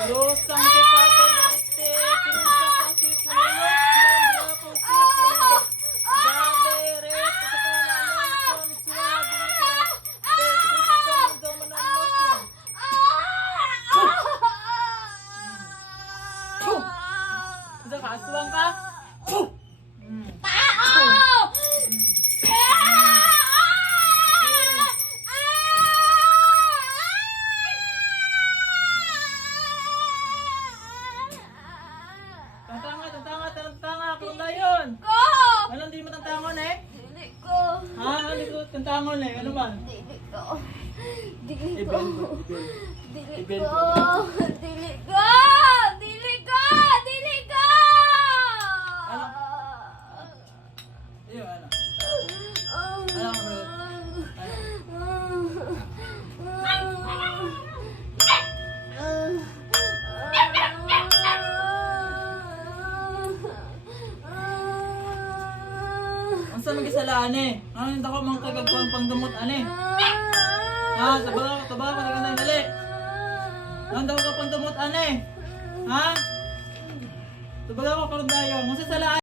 Terus sang kita terdetik, terus sakit menolak, positif, berderet, sekarang konsulat terus sang menolak. Sudah kasuang ka? Tantanga, kung na yun? Ko! Ano, hindi mo tantangon eh? Dili ko. Ha? Hindi ko tantangon eh, ano ba? Dili ko. Dili ko. Ibel. Dili Ibel. ko. Dili ko. Dili ko. Dili ko. Ano? Iyo, ano? Ano ko bro? Ang sa mag-isalaan eh. Ano yung ako mga kagagpang pangdumot ane? Ha? Tabaga ka na dali. Ang daw ka pangdumot ane? Ha? Tabaga ko karundayo. Ang sa salaan.